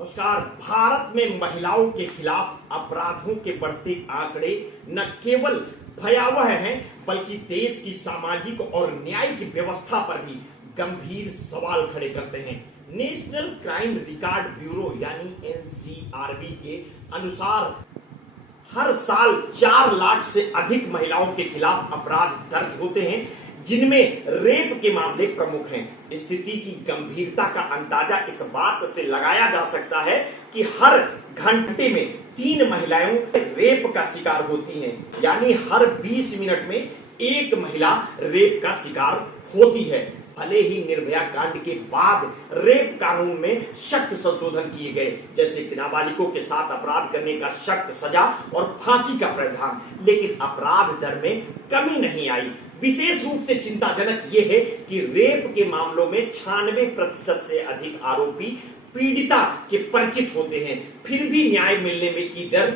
नमस्कार। भारत में महिलाओं के खिलाफ अपराधों के बढ़ते आंकड़े न केवल भयावह हैं बल्कि देश की सामाजिक और न्यायिक व्यवस्था पर भी गंभीर सवाल खड़े करते हैं। नेशनल क्राइम रिकॉर्ड ब्यूरो यानी एनसीआरबी के अनुसार हर साल 4 लाख से अधिक महिलाओं के खिलाफ अपराध दर्ज होते हैं, जिनमें रेप के मामले प्रमुख हैं। स्थिति की गंभीरता का अंदाजा इस बात से लगाया जा सकता है कि हर घंटे में 3 महिलाएं रेप का शिकार होती हैं, यानी हर 20 मिनट में एक महिला रेप का शिकार होती है। भले ही निर्भया कांड के बाद रेप कानून में सख्त संशोधन किए गए, जैसे कि नाबालिगों के साथ अपराध करने का सख्त सजा और फांसी का प्रावधान, लेकिन अपराध दर में कमी नहीं आई। विशेष रूप से चिंताजनक ये है कि रेप के मामलों में 96% से अधिक आरोपी पीड़िता के परिचित होते हैं, फिर भी न्याय मिलने में की दर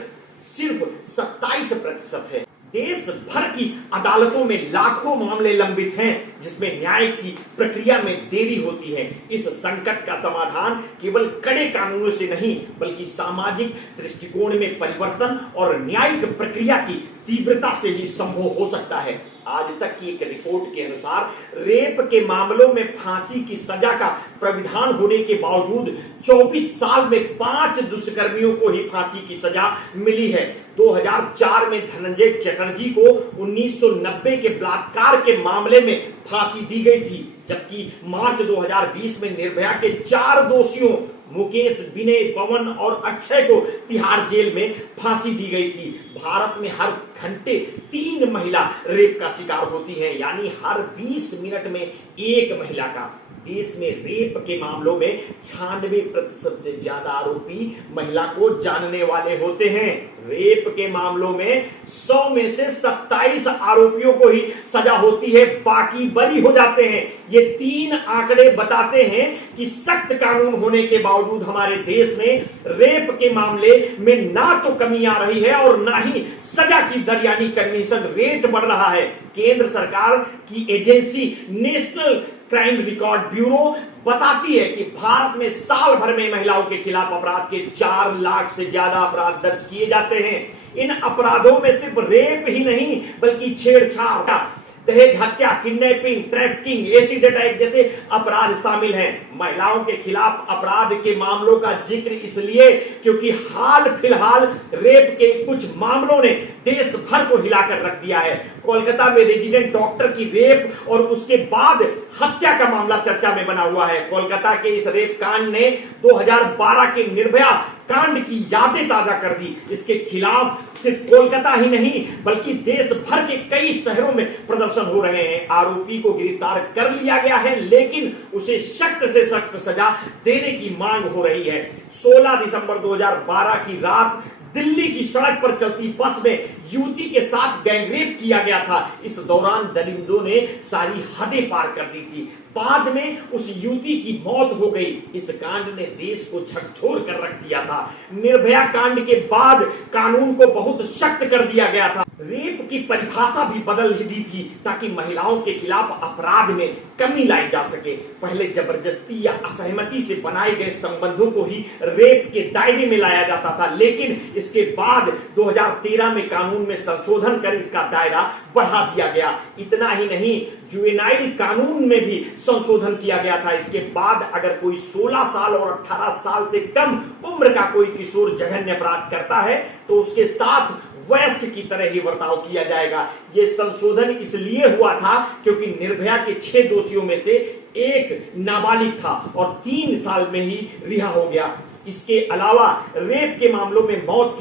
सिर्फ 27% है। देश भर की अदालतों में लाखों मामले लंबित हैं, जिसमें न्याय की प्रक्रिया में देरी होती है। इस संकट का समाधान केवल कड़े कानूनों से नहीं बल्कि सामाजिक दृष्टिकोण में परिवर्तन और न्यायिक प्रक्रिया की तीव्रता से ही संभव हो सकता है। आज तक की एक रिपोर्ट के अनुसार रेप के मामलों में फांसी की सजा का प्रावधान होने के बावजूद 24 साल में 5 दुष्कर्मियों को ही फांसी की सजा मिली है। 2004 में धनंजय चटर्जी को 1990 के बलात्कार के मामले में फांसी दी गई थी, जबकि मार्च 2020 में निर्भया के 4 दोषियों मुकेश, विनय, पवन और अक्षय को तिहाड़ जेल में फांसी दी गई थी। भारत में हर घंटे 3 महिला रेप का शिकार होती हैं, यानी हर 20 मिनट में एक महिला का। देश में रेप के मामलों में 96% से ज्यादा आरोपी महिला को जानने वाले होते हैं। रेप के मामलों में 100 में से 27 आरोपियों को ही सजा होती है, बाकी बरी हो जाते हैं। ये 3 आंकड़े बताते हैं कि सख्त कानून होने के बावजूद हमारे देश में रेप के मामले में ना तो कमी आ रही है और ना ही सजा की दर यानी कन्विक्शन रेट बढ़ रहा है। केंद्र सरकार की agency national crime record bureau बताती है कि भारत में साल भर में महिलाओं के खिलाफ अपराध के 4 लाख से ज्यादा अपराध दर्ज किए जाते हैं। इन अपराधों में सिर्फ रेप ही नहीं बल्कि छेड़छाड़, दहेज हत्या, किडनैपिंग, ट्रैफिकिंग, एसिड अटैक जैसे अपराध शामिल हैं। महिलाओं के खिलाफ अपराध के मामलों का जिक्र इसलिए क्योंकि हाल फिलहाल रेप के कुछ मामलों ने देश भर को हिलाकर रख दिया है। कोलकाता में रेजिडेंट डॉक्टर की रेप और उसके बाद हत्या का मामला चर्चा में बना हुआ है। कोलकाता के इस रेप कांड ने 2012 के निर्भया कांड की यादें ताजा कर दी। इसके खिलाफ सिर्फ कोलकाता ही नहीं बल्कि देश भर के कई शहरों में प्रदर्शन हो रहे हैं। आरोपी को गिरफ्तार कर लिया गया है, लेकिन उसे सख्त से सख्त सजा देने की मांग हो रही है। 16 दिसंबर 2012 की रात दिल्ली की सड़क पर चलती बस में युवती के साथ गैंगरेप किया गया था। इस दौरान दरिंदों ने सारी हदें पार कर दी थी। बाद में उस युवती की मौत हो गई। इस कांड ने देश को झकझोर कर रख दिया था। निर्भया कांड के बाद कानून को बहुत सख्त कर दिया गया था। रेप की परिभाषा भी बदल दी थी ताकि महिलाओं के खिलाफ अपराध में कमी लाई जा सके। पहले जबरदस्ती या असहमति से बनाए गए संबंधों को ही रेप के दायरे में लाया जाता था, लेकिन इसके बाद 2013 में कानून में संशोधन कर इसका दायरा बढ़ा दिया गया। इतना ही नहीं, जुवेनाइल कानून में भी संशोधन किया गया था। इसके बाद अगर कोई 16 साल और 18 साल से कम उम्र का कोई किशोर जघन्य अपराध करता है तो उसके साथ वयस्क की तरह ही बर्ताव किया जाएगा। यह संशोधन इसलिए हुआ था क्योंकि निर्भया के 6 दोषियों में से एक नाबालिग था और 3 साल में ही रिहा हो गया। इसके अलावा रेप के मामलों में मौत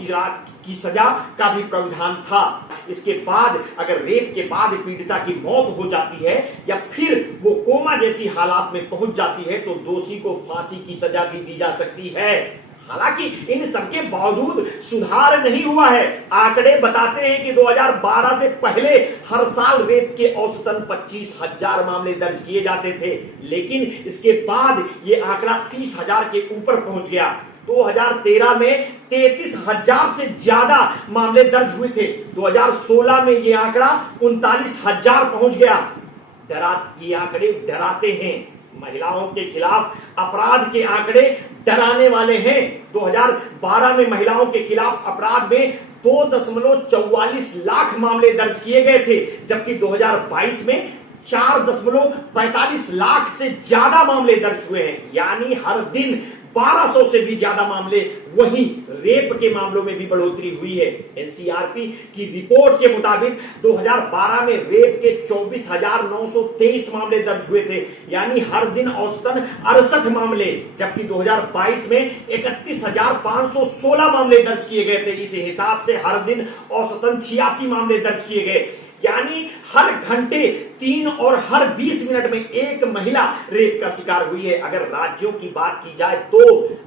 की सजा का भी प्रावधान था। इसके बाद अगर रेप के बाद पीड़िता की मौत हो जाती है या फिर वो कोमा जैसी हालात में पहुंच जाती है तो दोषी को फांसी की सजा भी दी जा सकती है। हालांकि इन सबके बावजूद सुधार नहीं हुआ है। आंकड़े बताते हैं कि 2012 से पहले हर साल रेप के औसतन 25,000 मामले दर्ज किए जाते थे, लेकिन इसके बाद ये आंकड़ा 30,000 के ऊपर पहुंच गया। 2013 में 33,000 से ज्यादा मामले दर्ज हुए थे। 2016 में ये आंकड़ा 39,000 पहुंच गया। ये आंकड़े डराते हैं। महिलाओं के खिलाफ अपराध के आंकड़े डराने वाले हैं। 2012 में महिलाओं के खिलाफ अपराध में 2.44 लाख मामले दर्ज किए गए थे, जबकि 2022 में 4.45 लाख से ज्यादा मामले दर्ज हुए हैं। यानी हर दिन 1200 से भी ज्यादा मामले। वहीं रेप के मामलों में भी बढ़ोतरी हुई है। एनसीआरपी की रिपोर्ट के मुताबिक 2012 में रेप के 24,923 मामले दर्ज हुए थे, यानी हर दिन औसतन 68 मामले, जबकि 2022 में 31,516 मामले दर्ज किए गए थे। इस हिसाब से हर दिन औसतन 86 मामले दर्ज किए गए, यानी हर घंटे 3 और हर 20 मिनट में एक महिला रेप का शिकार हुई है। अगर राज्यों की बात की जाए तो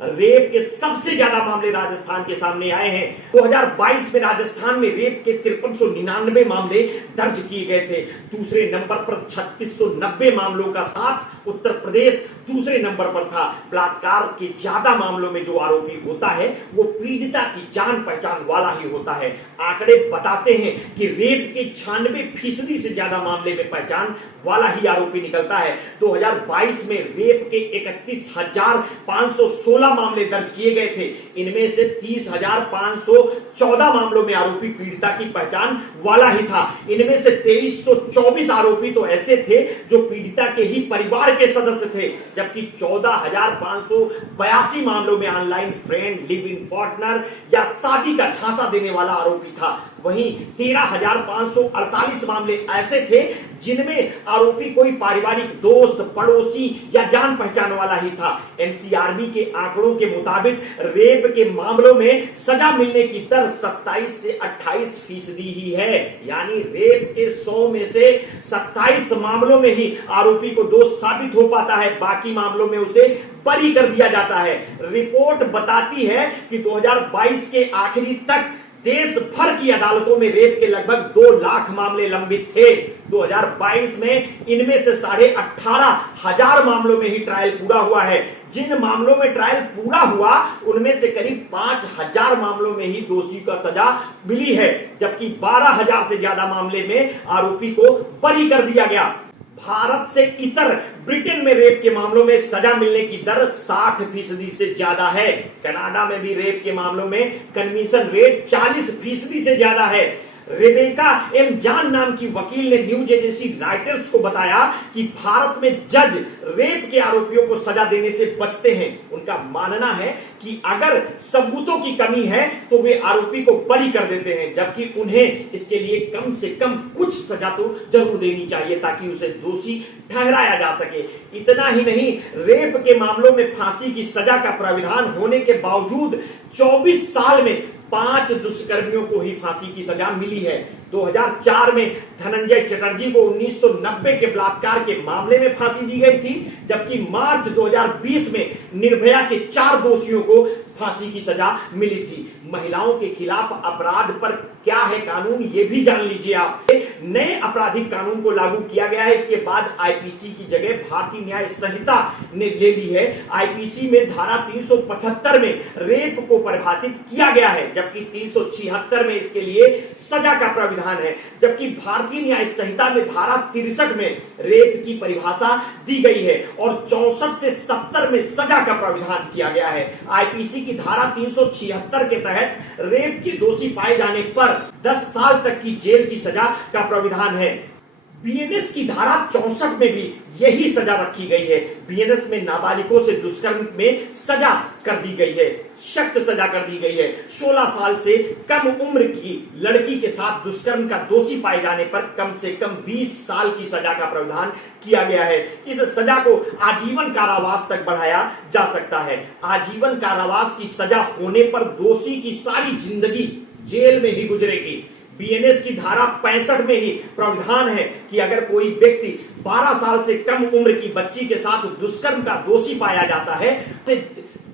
रेप के सबसे ज्यादा मामले राजस्थान के सामने आए हैं। 2022 में राजस्थान में रेप के 5399 मामले दर्ज किए गए थे। दूसरे नंबर पर 3690 मामलों का साथ उत्तर प्रदेश दूसरे नंबर पर था। बलात्कार के ज्यादा मामलों में जो आरोपी होता है वो पीड़िता की जान पहचान वाला ही होता है। आंकड़े बताते हैं कि रेप के 96% से ज्यादा मामले में पहचान वाला ही आरोपी निकलता है। 2022 में रेप के 31,516 मामले दर्ज किए गए थे। इनमें से 30,514 मामलों में आरोपी पीड़िता की पहचान वाला ही था। इनमें से 2324 आरोपी तो ऐसे थे जो पीड़िता के ही परिवार के सदस्य थे, जबकि 14,582 मामलों में online friend, live in partner या शादी का झांसा देने वाला आरोपी था। वहीं 13,548 मामले ऐसे थे जिनमें आरोपी कोई पारिवारिक दोस्त, पड़ोसी या जान पहचान वाला ही था। एनसीआरबी के आंकड़ों के मुताबिक रेप के मामलों में सजा मिलने की दर 27 से 28% ही है। यानी रेप के 100 में से 27 मामलों में ही आरोपी को दोष साबित हो पाता है, बाकी मामलों में उसे बरी कर दिया जाता है। रिपोर्ट बताती है कि 2022 के आखिरी तक देश भर की अदालतों में रेप के लगभग 2 लाख मामले लंबित थे। 2022 में इनमें से 18,500 मामलों में ही ट्रायल पूरा हुआ है। जिन मामलों में ट्रायल पूरा हुआ उनमें से करीब 5,000 मामलों में ही दोषी को सजा मिली है, जबकि 12,000 से ज्यादा मामले में आरोपी को बरी कर दिया गया। भारत से इतर ब्रिटेन में रेप के मामलों में सजा मिलने की दर 60% से ज्यादा है। कनाडा में भी रेप के मामलों में कन्विक्शन रेट 40% से ज्यादा है। रेबेका एम जान नाम की वकील ने न्यूज एजेंसी रॉयटर्स को बताया कि भारत में जज रेप के आरोपियों को सजा देने से बचते हैं। उनका मानना है कि अगर सबूतों की कमी है तो वे आरोपी को बरी कर देते हैं, जबकि उन्हें इसके लिए कम से कम कुछ सजा तो जरूर देनी चाहिए ताकि उसे दोषी ठहराया जा सके। इतना ही नहीं, रेप के मामलों में फांसी की सजा का प्राविधान होने के बावजूद 24 साल में 5 दुष्कर्मियों को ही फांसी की सजा मिली है। 2004 में धनंजय चटर्जी को 1990 के बलात्कार के मामले में फांसी दी गई थी, जबकि मार्च 2020 में निर्भया के 4 दोषियों को फांसी की सजा मिली थी। महिलाओं के खिलाफ अपराध पर क्या है कानून, ये भी जान लीजिए आप। नए आपराधिक कानून को लागू किया गया है। इसके बाद आईपीसी की जगह भारतीय न्याय संहिता ने ले ली है। आईपीसी में धारा 375 में रेप को परिभाषित किया गया है, जबकि 376 में इसके लिए सजा का प्राविधान है। जबकि भारतीय न्याय संहिता में धारा 63 में रेप की परिभाषा दी गई है और 64 से 70 में सजा का प्राविधान किया गया है। आईपीसी की धारा 376 के तहत रेप के दोषी पाए जाने पर 10 साल तक की जेल की सजा का प्राविधान है। बीएनएस की धारा 64 में भी यही सजा रखी गई है। बीएनएस में नाबालिगों से दुष्कर्म में सजा कर दी गई है, सख्त सजा कर दी गई है। 16 साल से कम उम्र की लड़की के साथ दुष्कर्म का दोषी पाए जाने पर कम से कम 20 साल की सजा का प्रावधान किया गया है। इस सजा को आजीवन कारावास तक बढ़ाया जा सकता है। आजीवन कारावास की सजा होने पर दोषी की सारी जिंदगी जेल में ही गुजरेगी। बीएनएस की धारा 65 में ही प्रावधान है कि अगर कोई व्यक्ति 12 साल से कम उम्र की बच्ची के साथ दुष्कर्म का दोषी पाया जाता है तो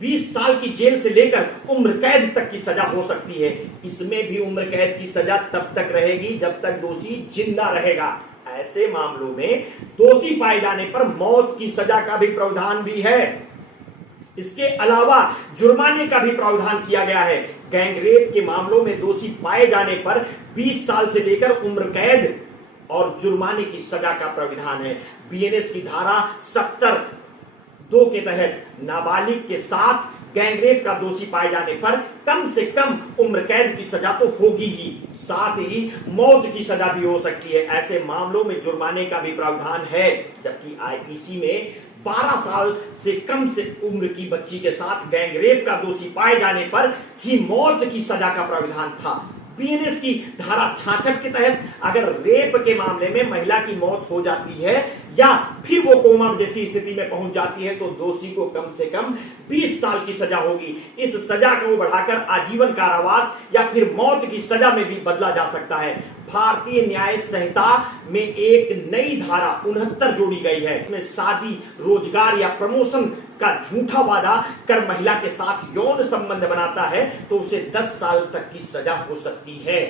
20 साल की जेल से लेकर उम्र कैद तक की सजा हो सकती है। इसमें भी उम्र कैद की सजा तब तक रहेगी जब तक दोषी जिंदा रहेगा। ऐसे मामलों में दोषी पाए जाने पर मौत की सजा का भी प्रावधान भी है। इसके अलावा जुर्माने का भी प्रावधान किया गया है। गैंगरेप के मामलों में दोषी पाए जाने पर 20 साल से लेकर उम्र कैद और जुर्माने की सजा का प्रावधान है। बीएनएस की धारा 70 2 के तहत नाबालिग के साथ गैंगरेप का दोषी पाए जाने पर कम से कम उम्र कैद की सजा तो होगी ही, साथ ही मौत की सजा भी हो सकती है। ऐसे मामलों में जुर्माने का भी प्रावधान है, जबकि आईपीसी में 12 साल से कम से उम्र की बच्ची के साथ गैंगरेप का दोषी पाए जाने पर ही मौत की सजा का प्रावधान था। बीएनएस की धारा 66 के तहत अगर रेप के मामले में महिला की मौत हो जाती है या फिर वो कोमा जैसी स्थिति में पहुंच जाती है तो दोषी को कम से कम 20 साल की सजा होगी। इस सजा को बढ़ाकर आजीवन कारावास या फिर मौत की सजा में भी बदला जा सकता है। भारतीय न्याय संहिता में एक नई धारा 69 जोड़ी गई है। इसमें शादी, रोजगार या प्रमोशन का झूठा वादा कर महिला के साथ यौन संबंध बनाता है तो उसे 10 साल तक की सजा हो सकती है।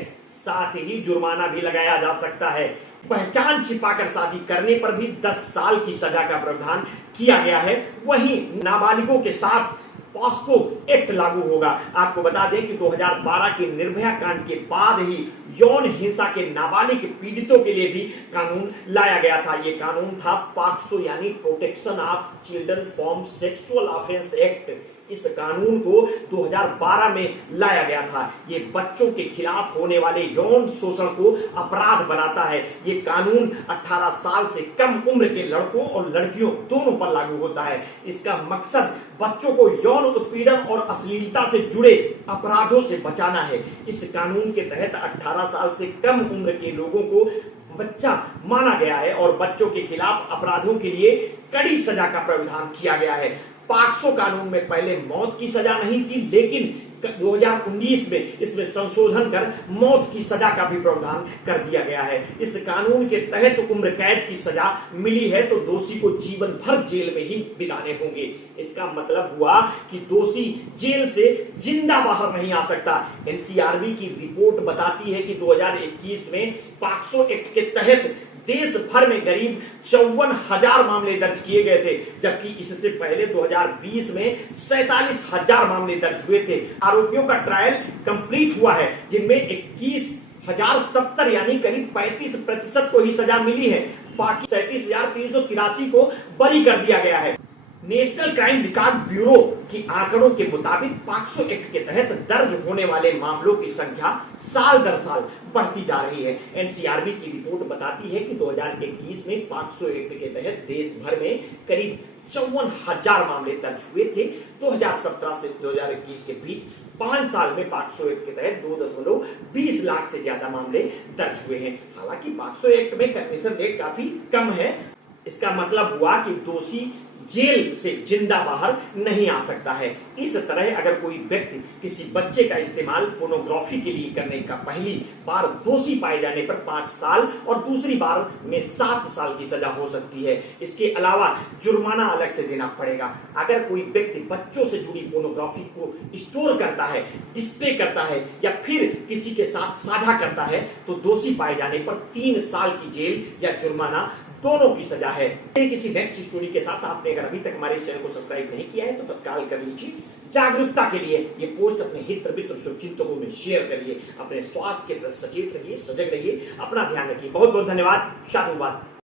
साथ ही जुर्माना भी लगाया जा सकता है। पहचान छिपाकर शादी करने पर भी 10 साल की सजा का प्रावधान किया गया है। वहीं नाबालिगों के साथ पॉस्को एक्ट लागू होगा। आपको बता दें कि 2012 के निर्भया कांड के बाद ही यौन हिंसा के नाबालिग पीड़ितों के लिए भी कानून लाया गया था। ये कानून था पॉक्सो यानी protection of children from sexual offence act. इस कानून को 2012 में लाया गया था। ये बच्चों के खिलाफ होने वाले यौन शोषण को अपराध बनाता है। ये कानून 18 साल से कम उम्र के लड़कों और लड़कियों दोनों पर लागू होता है। इसका मकसद बच्चों को यौन उत्पीड़न और अश्लीलता से जुड़े अपराधों से बचाना है। इस कानून के तहत 18 साल से कम उम्र के लोगों को बच्चा माना गया है और बच्चों के खिलाफ अपराधों के लिए कड़ी सजा का प्रावधान किया गया है। पॉक्सो कानून में पहले मौत की सजा नहीं थी, लेकिन 2019 में इसमें संशोधन कर मौत की सजा का भी प्रावधान कर दिया गया है। इस कानून के तहत उम्र कैद की सजा मिली है तो दोषी को जीवन भर जेल में ही बिताने होंगे। इसका मतलब हुआ कि दोषी जेल से जिंदा बाहर नहीं आ सकता। एनसीआरबी की रिपोर्ट बताती है कि 2021 में पॉक्सो एक्ट के तहत देश भर में करीब 54,000 मामले दर्ज किए गए थे, जबकि इससे पहले 2020 में 47,000 मामले दर्ज हुए थे। आरोपियों का ट्रायल कंप्लीट हुआ है, जिनमें 21,070 यानी करीब 35% को ही सजा मिली है। बाकी 37,383 को बरी कर दिया गया है। नेशनल क्राइम रिकॉर्ड ब्यूरो के आंकड़ों के मुताबिक पॉक्सो एक्ट के तहत दर्ज होने वाले मामलों की संख्या साल दर साल बढ़ती जा रही है। एनसीआरबी की रिपोर्ट बताती है कि 2021 में पॉक्सो एक्ट के तहत देश भर में करीब 54,000 मामले दर्ज हुए थे। 2017 से 2021 के बीच 5 साल में पॉक्सो एक्ट के तहत 2.20 लाख से ज्यादा मामले दर्ज हुए हैं। हालांकि पॉक्सो एक्ट में कन्विक्शन रेट काफी कम है। इसका मतलब हुआ कि दोषी जेल से जिंदा बाहर नहीं आ सकता है। इस तरह अगर कोई व्यक्ति किसी बच्चे का इस्तेमाल पोर्नोग्राफी के लिए करने का पहली बार दोषी पाए जाने पर 5 साल और दूसरी बार में 7 साल की सजा हो सकती है। इसके अलावा जुर्माना अलग से देना पड़ेगा। अगर कोई व्यक्ति बच्चों से जुड़ी पोर्नोग्राफी को स्टोर करता है, डिस्प्ले करता है या फिर किसी के साथ साझा करता है तो दोषी पाए जाने पर 3 साल की जेल या जुर्माना दोनों की सजा है। किसी नेक्स्ट स्टोरी के साथ आपने अगर अभी तक हमारे चैनल को सब्सक्राइब नहीं किया है तो तत्काल कर लीजिए। जागरूकता के लिए ये पोस्ट अपने हित मित्र शुभचिंतकों में शेयर करिए। अपने स्वास्थ्य के प्रति सचेत रहिए, सजग रहिए, अपना ध्यान रखिए। बहुत बहुत धन्यवाद। साधुवाद।